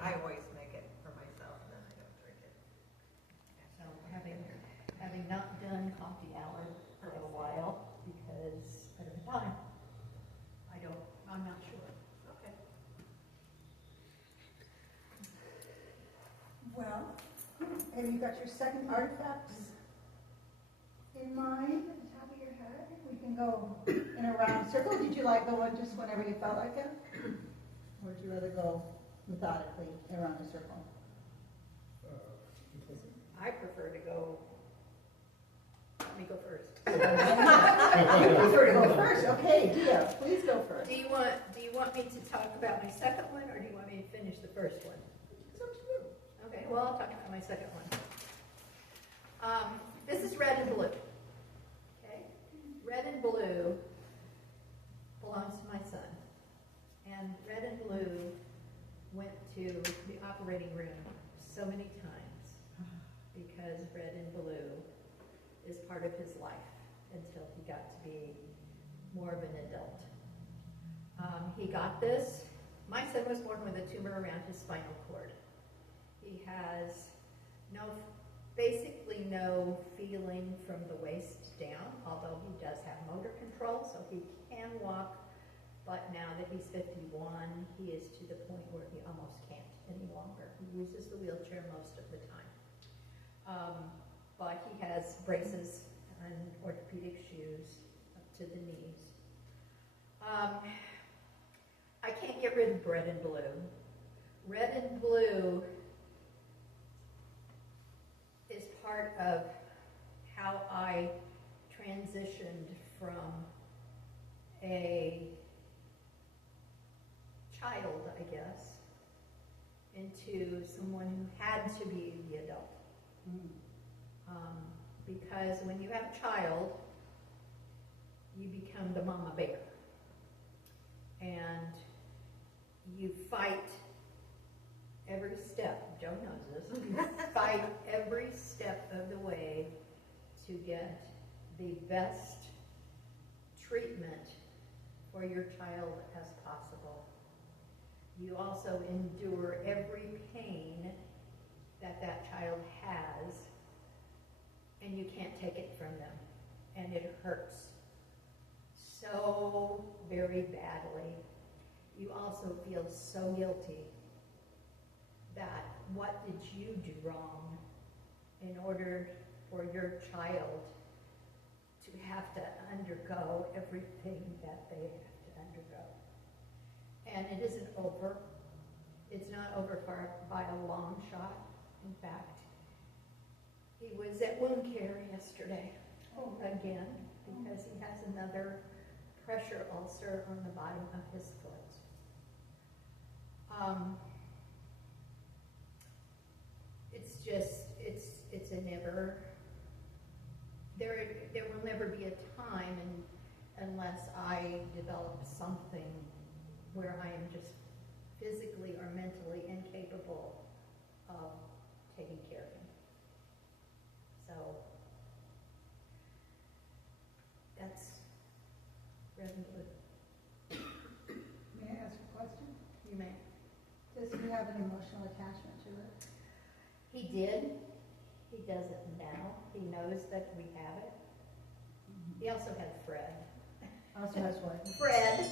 I always make it for myself and then I don't drink it. So having not done coffee hour for a while because I don't have time. I'm not sure. Okay. Well, have you got your second artifacts in mind at the top of your head? We can go in a round circle. Did you like going just whenever you felt like it? Or would you rather go methodically around a circle? I prefer to go, let me go first. You prefer to go first? Okay, Dia, please go first. Do you want me to talk about my second one, or do you want me to finish the first one? It's up to you. Okay, well, I'll talk about my second one. This is red and blue. Okay? Red and blue belongs to my son. And red and blue went to the operating room so many times because red and blue is part of his life until he got to be more of an adult. He got this. My son was born with a tumor around his spinal cord. He has basically no feeling from the waist down, although he does have motor control, so he can walk. But now that he's 51, he is to the point where he almost can't any longer. He uses the wheelchair most of the time. But he has braces and orthopedic shoes up to the knees. I can't get rid of red and blue. Red and blue is part of how I transitioned from a child, I guess, into someone who had to be the adult. Because when you have a child, you become the mama bear. And you fight every step. Joe knows this. You fight every step of the way to get the best treatment for your child as possible. You also endure every pain that that child has, and you can't take it from them, and it hurts so very badly. You also feel so guilty that what did you do wrong in order for your child to have to undergo everything that they have to undergo. And it isn't over. It's not over by a long shot. In fact, he was at wound care yesterday again because he has another pressure ulcer on the bottom of his foot. It's just, it's a never, there will never be a time unless I develop something where I am just physically or mentally incapable of taking care of him. So that's red and blue. May I ask a question? You may. Does he have an emotional attachment to it? He did. He doesn't now. He knows that we have it. He also had Fred. Also has what? Fred.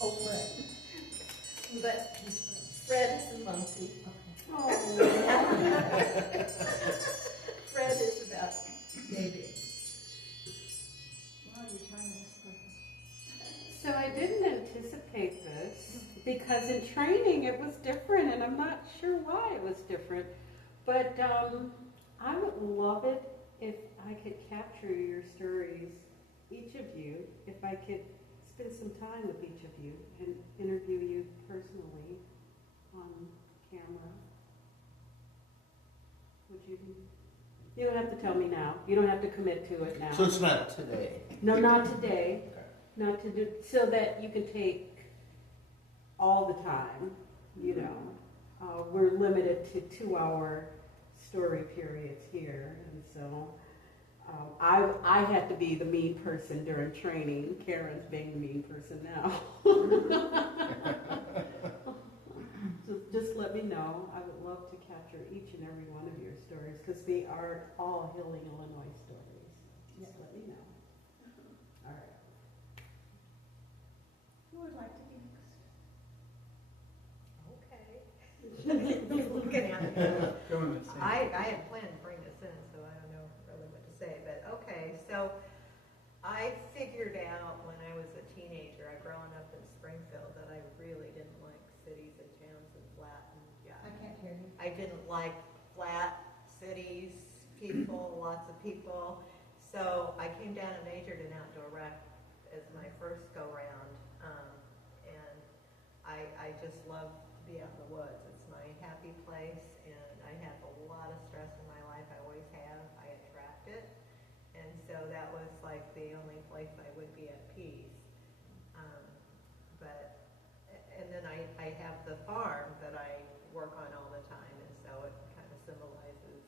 Oh, Fred. But Fred is a monkey. Oh. Fred is about maybe. Wow, you're trying this. So I didn't anticipate this because in training it was different, and I'm not sure why it was different. But I would love it if I could capture your stories, each of you, if I could spend some time with each of you and interview you personally on camera. Would you? You don't have to tell me now. You don't have to commit to it now. So it's not today? No, not today. Okay. Not to do, so that you can take all the time, you know. We're limited to 2-hour story periods here, and so I had to be the mean person during training. Karen's being the mean person now. Just just let me know. I would love to capture each and every one of your stories because they are all Healing, Illinois stories. Just let me know. All right. Who would like to be next? Okay. Looking at me. Doing the same. I had planned to bring this in, so I don't know really what to say, but okay, so I figured out when I was a teenager, growing up in Springfield, that I really didn't like cities and towns and flat and I can't hear you. I didn't like flat cities, people, lots of people. So I came down and majored in outdoor rec as my first go-round. And I just love to be out in the woods. It's my happy place, and I have a lot of stress in my life. I always have. I attract it. And so that was like the only place I would be at peace. And then I have the farm that I work on all the time, and so it kind of symbolizes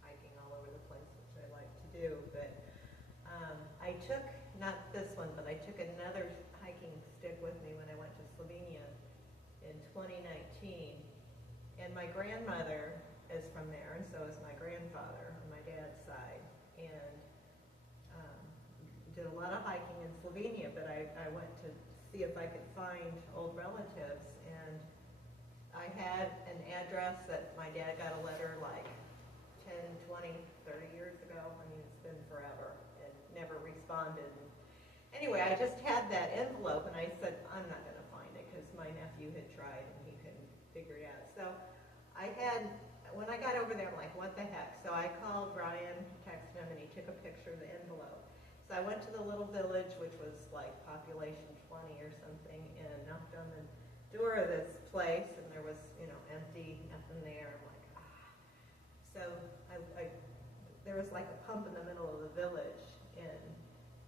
hiking all over the place, which I like to do. But I took, not this one, but I took another hiking stick with me when I went to Slovenia in 2019. And my grandmother is from there, and so is my grandfather on my dad's side. And did a lot of hiking in Slovenia, but I went to see if I could find old relatives, and I had an address that my dad got a letter like 10, 20, 30 years ago. I mean, it's been forever, and never responded. And anyway, I just had that envelope, and I said, I'm not going to find it, because my nephew had tried, and he couldn't figure it out. So when I got over there, I'm like, what the heck? So I called Ryan, texted him, and he took a picture of the envelope. So I went to the little village, which was like population 20 or something, and knocked on the door of this place, and there was, empty, nothing there. I'm like, ah. So there was like a pump in the middle of the village, and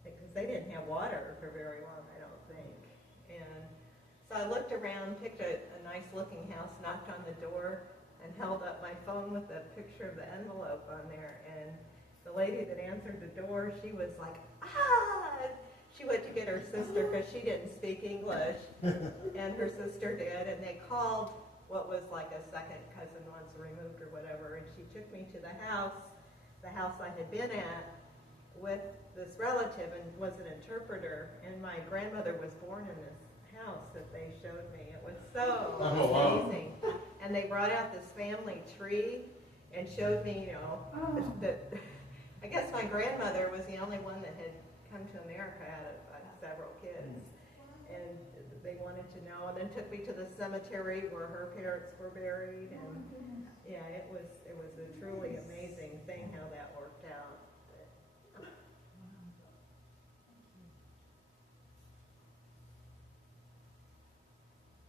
because they didn't have water for very long, I don't think. And so I looked around, picked a nice looking house, knocked on the door, and held up my phone with a picture of the envelope on there. And the lady that answered the door, she was like, ah! She went to get her sister because she didn't speak English, and her sister did, and they called what was like a second cousin once removed or whatever, and she took me to the house I had been at with this relative and was an interpreter, and my grandmother was born in this house that they showed me. It was so amazing. And they brought out this family tree and showed me, that I guess my grandmother was the only one that had come to America out of several kids, and they wanted to know, and then took me to the cemetery where her parents were buried, and yeah, it was a truly amazing thing how that worked out.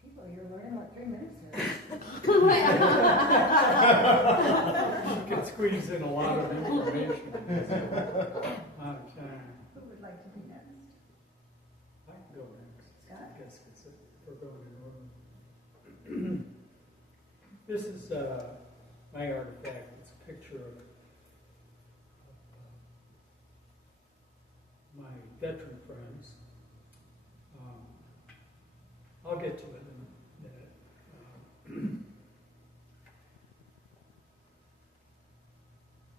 People, you're learning like 3 minutes here. You can squeeze in a lot of information in this amount of time. Who would like to be next? I can go next. Scott? I guess if we're going in order. This is my artifact. It's a picture of my veteran friends. I'll get to it in a minute.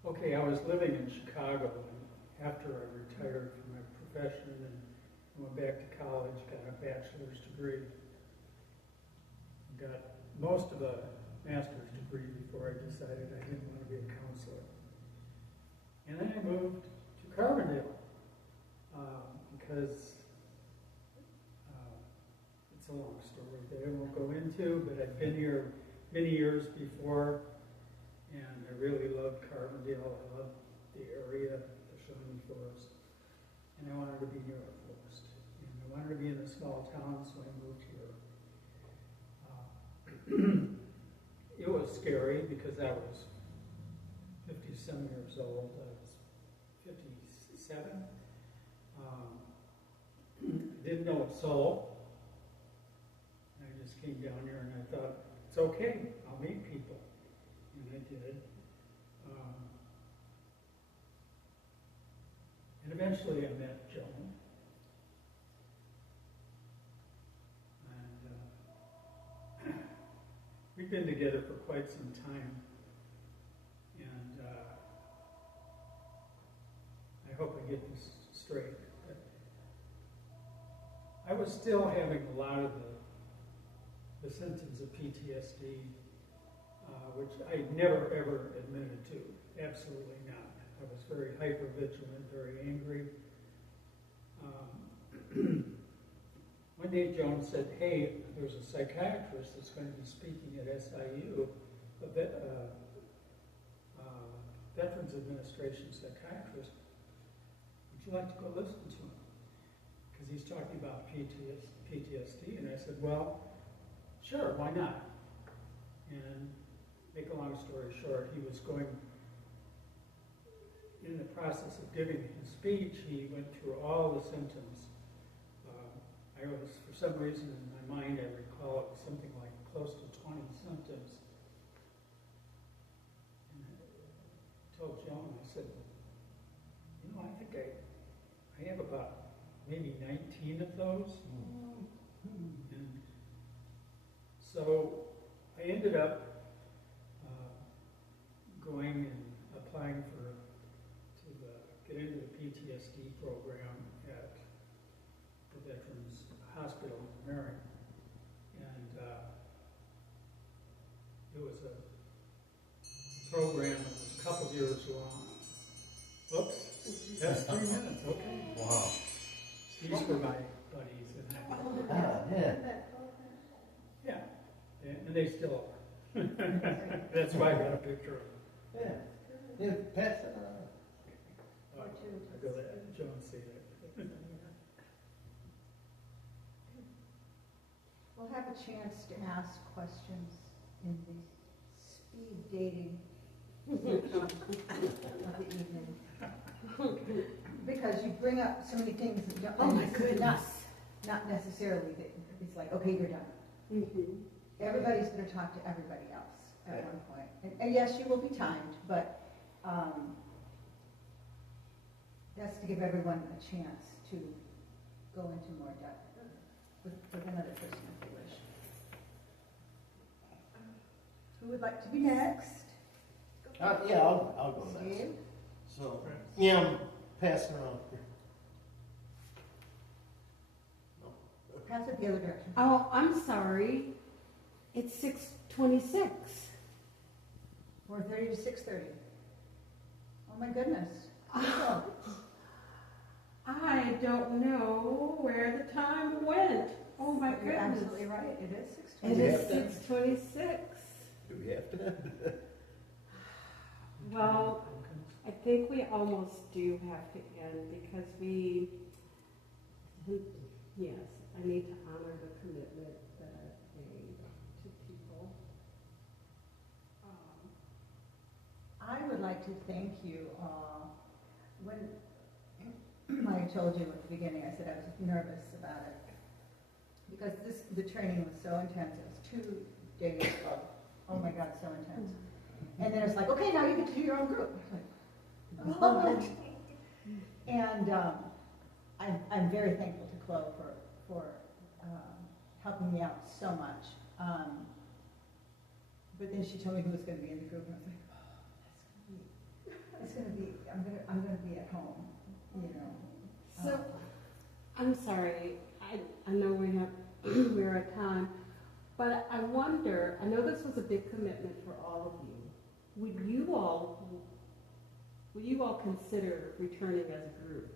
Okay, I was living in Chicago, and after I retired from my profession and went back to college, got a bachelor's degree, got most of a master's degree before I decided I didn't want to be a counselor. And then I moved to Carbondale because it's a long story that I won't go into, but I'd been here many years before, and I really loved Carbondale. I loved the area, the Shawnee Forest, and I wanted to be near a forest. And I wanted to be in a small town, so I moved here. It was scary because I was 50-some years old. I was 57. Didn't know a soul. I just came down here and I thought, it's okay, I'll meet people. And I did. And eventually I met Joan. And been together for quite some time. And I hope I get this straight. But I was still having a lot of the symptoms of PTSD, which I never ever admitted to. Absolutely not. I was very hypervigilant, very angry. One day Joan said, hey, there's a psychiatrist that's going to be speaking at SIU, a Veterans Administration psychiatrist. Would you like to go listen to him? Because he's talking about PTSD. And I said, well, sure, why not? And make a long story short, he was going, in the process of giving his speech, he went through all the symptoms. I was, for some reason in my mind, I recall it was something like close to 20 symptoms. And I told Joan, I said, you know, I think I have about maybe 19 of those. And so I ended up going and applying to get into the PTSD program at the Veterans Hospital in Marion. And it was a program that was a couple years long. Oops, that's 3 minutes, okay. Wow. These were my buddies and yeah, and they still are. That's why I got a picture of them. Yeah. Yeah, pass it around. I go let Joan see it. We'll have a chance to ask questions in the speed dating of the evening. Because you bring up so many things that don't, Oh my goodness. not necessarily, that it's like, okay, you're done. Mhm. Everybody's gonna talk to everybody else at one point. And yes, you will be timed, but, that's to give everyone a chance to go into more depth with another person if they wish. Who would like to be next? Yeah, I'll go next. Steve? So, yeah, I'm passing around here. No. Pass it the other direction. Oh, I'm sorry. It's 6:26. 4:30 to 6:30. Oh my goodness. So, I don't know where the time went. Oh my you're goodness. absolutely right. It is It 6:20. is 6:26. Do we have to? Well, I think we almost do have to end because yes, I need to honor the commitment that I've made to people. I would like to thank you. When I told you at the beginning, I said I was nervous about it because the training was so intense. It was 2 days of, oh my God, so intense. And then it's like, okay, now you get to do your own group. It's like, oh. And I'm very thankful to Chloe for helping me out so much. But then she told me who was going to be in the group, and I was like, oh, it's going to be, I'm going to be at home, you know. So, I'm sorry, I know we're at time, but I wonder, I know this was a big commitment for all of you. Would you all consider returning as a group?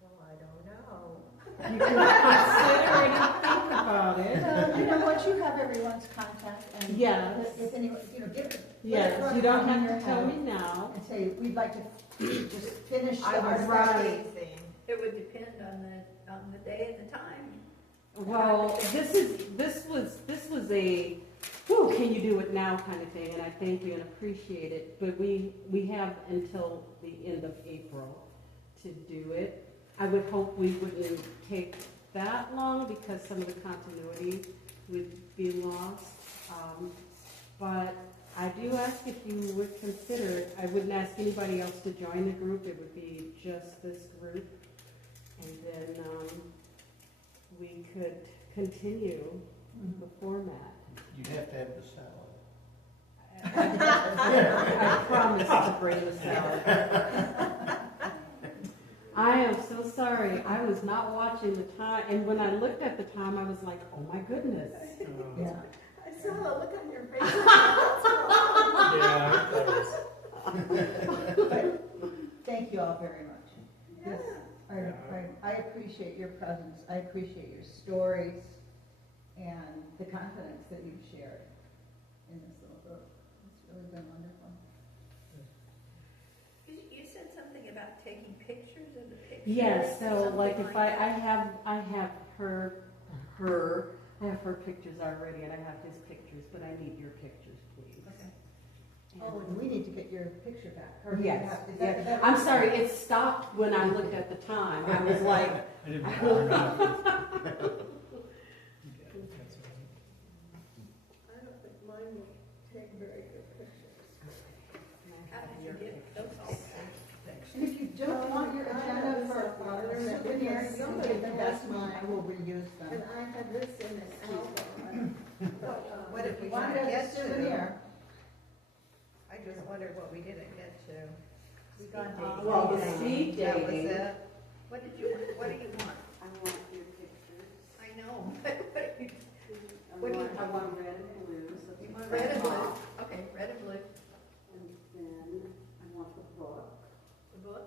Well, I don't know. You can consider it and think about it. You know what, you have everyone's contact, and Yes. if anyone, you know, give it. Yes, you don't have to tell me now. And say, we'd like to just finish I the was artifact. amazing. It would depend on the day and the time. Well, this was a, whew, can you do it now kind of thing, and I thank you and appreciate it, but we have until the end of April to do it. I would hope we wouldn't take that long because some of the continuity would be lost. But I do ask if you would consider it. I wouldn't ask anybody else to join the group. It would be just this group. And then we could continue the format. You have to have the salad. I promise to bring the salad. I am so sorry. I was not watching the time, and when I looked at the time, I was like, oh my goodness. Yeah. I saw the look on your face. Yeah, Thank you all very much. Yeah. I appreciate your presence, I appreciate your stories, and the confidence that you've shared in this little book. It's really been wonderful. You said something about taking pictures of the pictures. Yes, so something like if I that. have her pictures already, and I have his pictures, but I need your pictures, please. Okay. Oh, and we need to get your picture back. Or do you Yes, have- is yes. that- is that- I'm sorry, it stopped when I looked at the time. I was like, I didn't know. I don't think mine will take very good pictures. How did you get those all back? And if you don't want your agenda for a souvenir, you can give them back to me, I will reuse And them. I had this in an album. What if we Want didn't a get to? souvenir? I just wondered what we didn't get to. well, the speed That was dating. it. What do you want? I want your pictures. I know, but what do you, I want red and blue. So you want red and blue? Okay, red and blue. And then I want the book. The book,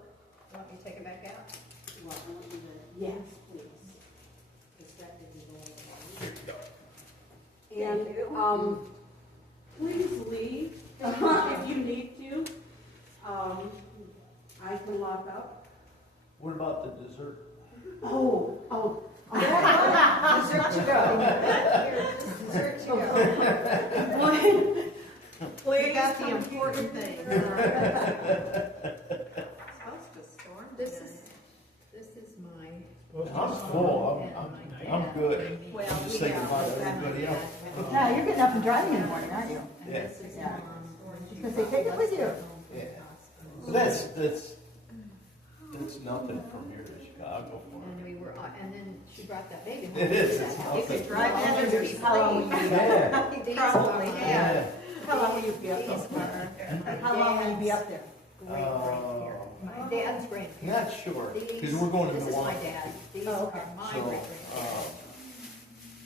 want me to take it back out? Well, I want you to, yes, please. Because that didn't go away. And, please leave if you need to. I can lock up. What about the dessert? Oh. Dessert to go. Dessert to go. We got the important thing. It's supposed to storm This today. is my. I'm full, and my I'm dad. good. Well, Just we think got about that. everybody else. Yeah, you're getting up and driving in the morning, aren't you? And Yeah. this is Yeah. Mom's. Because they take it with you. Yeah. That's nothing from here to Chicago for And we were, and then she brought that baby home. It is, it's You nothing. could drive in under your How long will sleep. you be up? Yeah. You probably have. Yeah. How long will you be up These there? are How long will you be up there? great grandparents. My dad's grandparents. Not sure, because These- we're going to This is my Milwaukee. dad. These Oh, are okay. my So, great grandparents.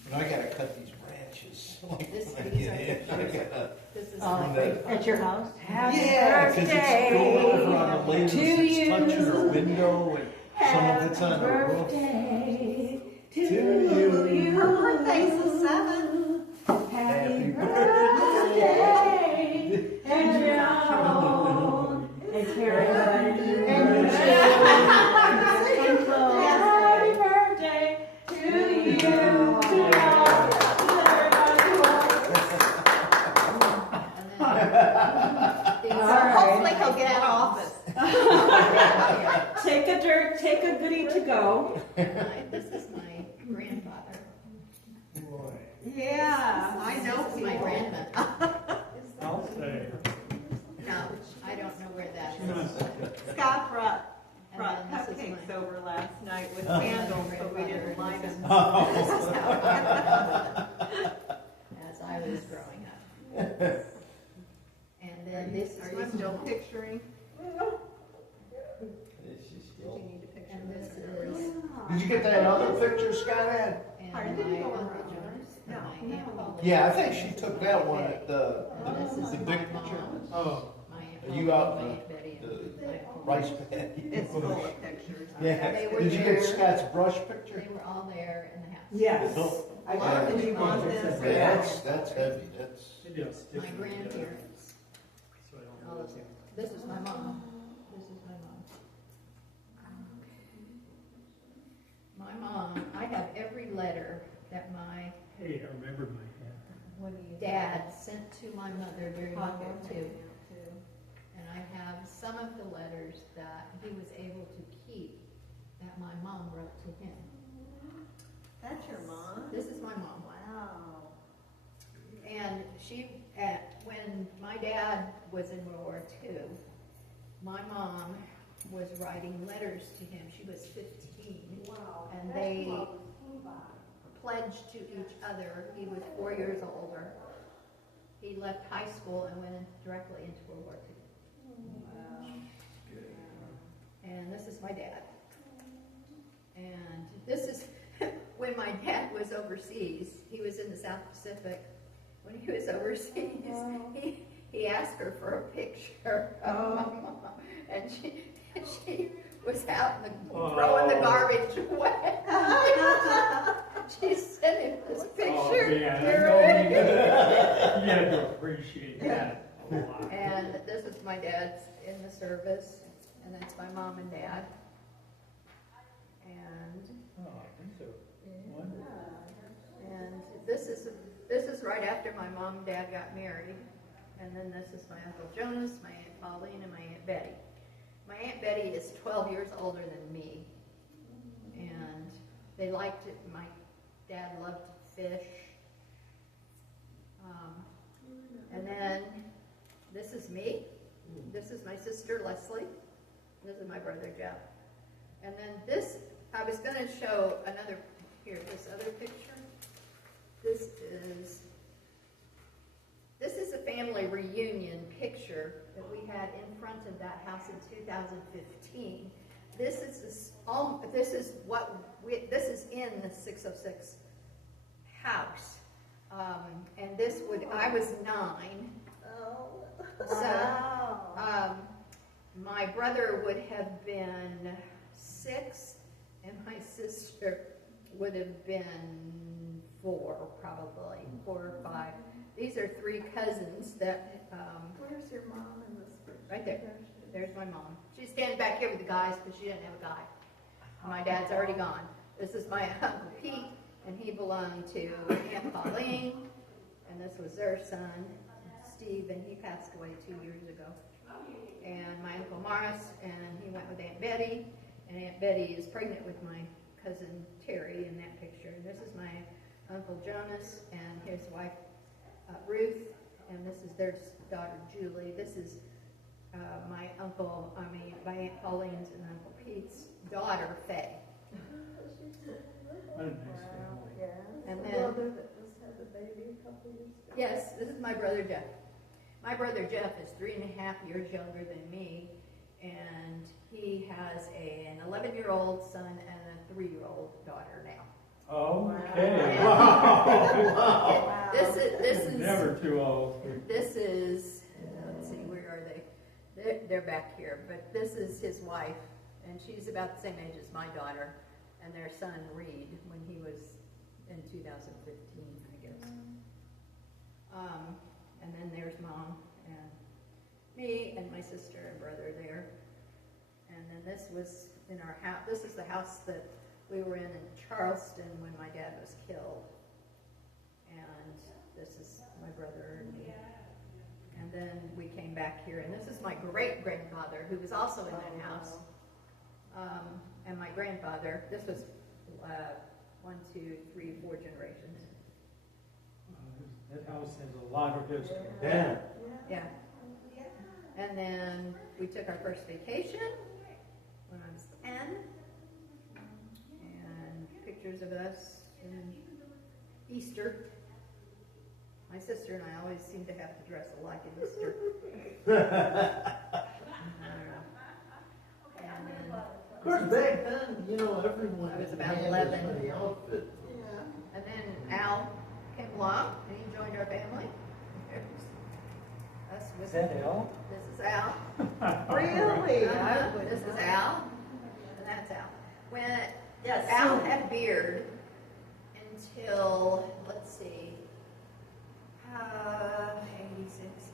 but I gotta cut these branches. Like, This- when I these get are in, I pictures. gotta- This is Oh, my that- grandfather. at your house? Yeah, because it's going over on the latest, it's touching her window, and some of it's on the roof. To you. Her birthday's the 7th. Happy birthday, and Joan, and Karen, and happy birthday to you. These All are right. Hopefully he'll get out of office. Take a goodie to go. This is my grandfather. Yeah, I know This is my people. grandmother. I'll say. No, I don't know where that She must- is. Scott brought And then this is cupcakes my- over last night with Oh. candles, but we didn't light them. This is how as I was growing up. And then this is Are my you still mom. picturing? It's just, Do you need to picture And this this? is, Did you get that other picture Scott had? and Pardon? my Uncle John's, and No. my Aunt Polly. Yeah, I think she This is took my that Aunt one Betty. at the And this is big my picture. mom, Oh, my Aunt Are Polly, you out my in Aunt Betty, and the my Aunt Polly. rice paddy. It's full of pictures. Yeah, They were did you there. get Scott's brush picture? They were all there in the house. Yes. No. I Well, got do you it. want this? Yeah, that's heavy, that's. yes. My grandparents. So I don't All know. of them. This is my mom. This is my mom. My mom, I have every letter that my Hey, I remembered my hat. dad sent to my mother during World War II. And I have some of the letters that he was able to keep that my mom wrote to him. That's your mom? This is my mom. Wow. And she, when my dad was in World War II, my mom was writing letters to him. She was 15. Wow. And they pledged to each other. He was 4 years older. left high school and went directly into World War II. And this is my dad. And this is when my dad was overseas. He was in the South Pacific. When he was overseas, he asked her for a picture of my mom. And she was out in throwing the garbage away. She sent him this picture. Oh, man, you had to appreciate that a lot. And this is my dad's in the service, and that's my mom and dad. And Oh, these are wonderful. and this is right after my mom and dad got married. And then this is my Uncle Jonas, my Aunt Pauline, and my Aunt Betty. My Aunt Betty is 12 years older than me, and they liked it. My dad loved to fish. And then this is me. This is my sister Leslie. This is my brother Jeff. And then this, I was going to show another, here, this other picture. This is a family reunion picture that we had in front of that house in 2015. This is in the 606 house, and I was 9. So my brother would have been 6, and my sister would have been 4, probably 4 or 5. These are 3 cousins that. Where's your mom in this picture? Right there. There's my mom. She's standing back here with the guys because she didn't have a guy. My dad's already gone. This is my Uncle Pete, and he belonged to Aunt Pauline, and this was their son, Steve, and he passed away 2 years ago. And my Uncle Morris, and he went with Aunt Betty, and Aunt Betty is pregnant with my cousin Terry in that picture. And this is my Uncle Jonas and his wife Ruth, and this is their daughter Julie. This is my Aunt Pauline's and Uncle Pete's daughter Faye. What a nice family. And then, yes, this is my brother Jeff. My brother Jeff is 3.5 years younger than me, and he has an 11-year-old son and a 3-year-old daughter now. Okay. Wow. This is Never too old. This is, let's see, where are they? They're back here, but this is his wife, and she's about the same age as my daughter, and their son Reed when he was in 2015, I guess. And then there's mom and me and my sister and brother there. And then this was in our house. This is the house that we were in Charleston when my dad was killed. And this is my brother and me. And then we came back here, and this is my great-grandfather, who was also in that house. And my grandfather, this was 1, 2, 3, 4 generations. That house has a lot of history. Yeah. Yeah. And then we took our first vacation when I was 10. And pictures of us in Easter. My sister and I always seem to have to dress alike at Easter. And then, Of course, back then, everyone I was about had 11. this funny outfit. and then Al came along and he joined our family. Us with, Is that Al? this is Al. Really? This is Al. And that's Al. When Yes. Al had a beard until, let's see, 86,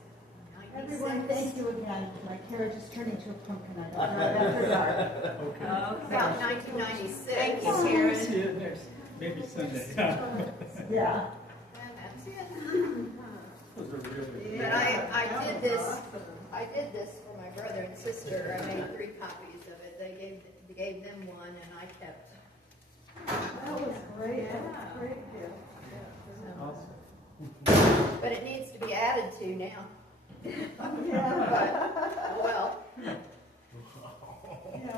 96. Everyone, thank you again. My carriage is turning to a pumpkin. I don't know. After dark. Okay. About 1996. Thank you, See Karen. you next, maybe Sunday. Yeah. And that's it. Those are really. But I did this for my brother and sister. I made 3 copies of it. They gave them one, and I kept. That was great. That was a great gift. Awesome. But it needs to be added to now. Yeah, Oh well. yeah,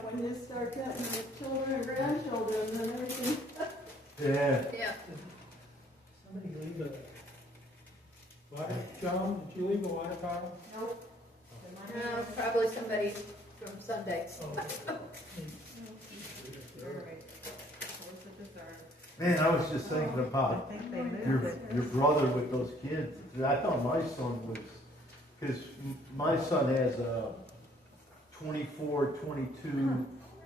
when you start getting the children and grandchildren and everything. Yeah. Yeah. Somebody leave a water Joan, did you leave a water bottle? Nope. No, probably somebody from Sunday. Oh, All right. What's the dessert? Man, I was just thinking I about think they moved your, it. your brother with those kids. I thought my son was, because my son has a 24, 22,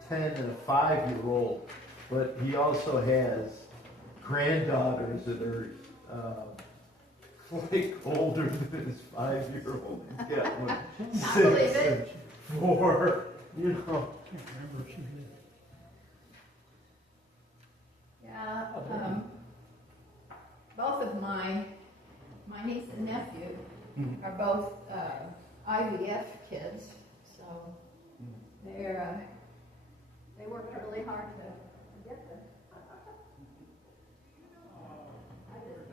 10, and a 5-year-old, but he also has granddaughters that are like older than his 5-year-old. He's got one I believe 6 and 4, you know. Can't remember if she did. Yeah, both of my niece and nephew are both IVF kids, so they worked really hard to get them. I just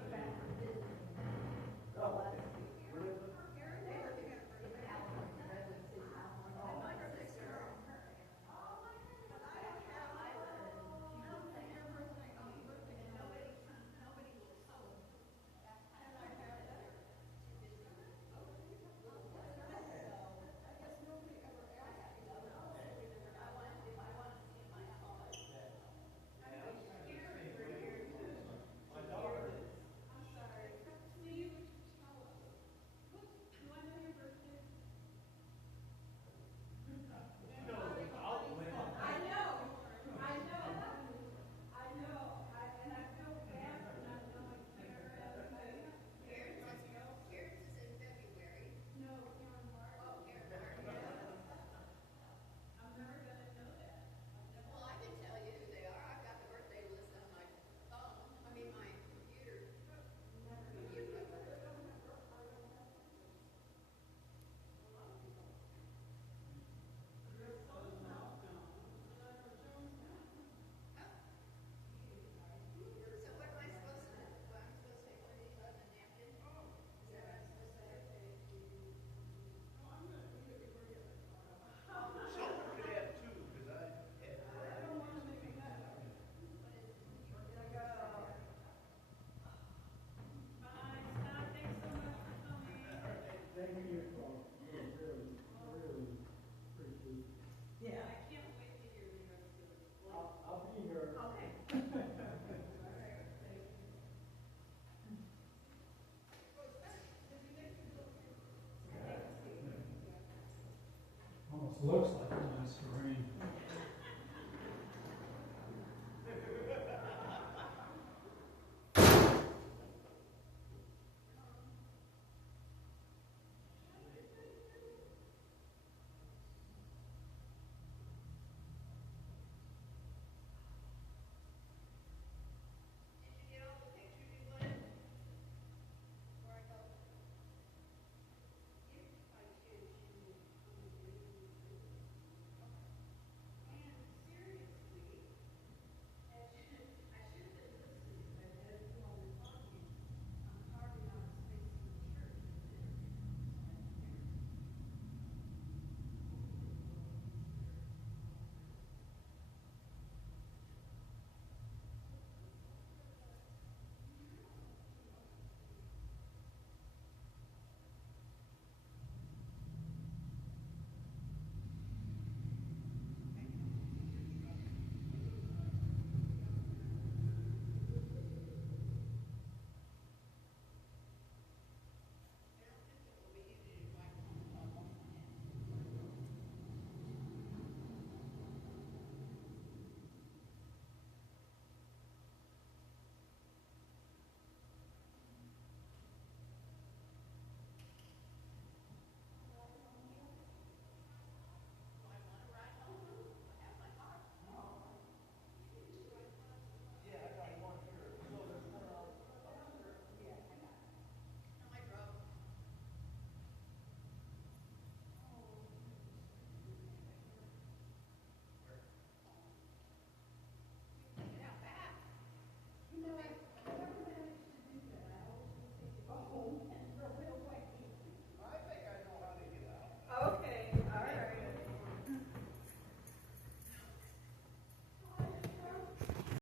Yeah. I'll be here. Almost looks like it wants to rain.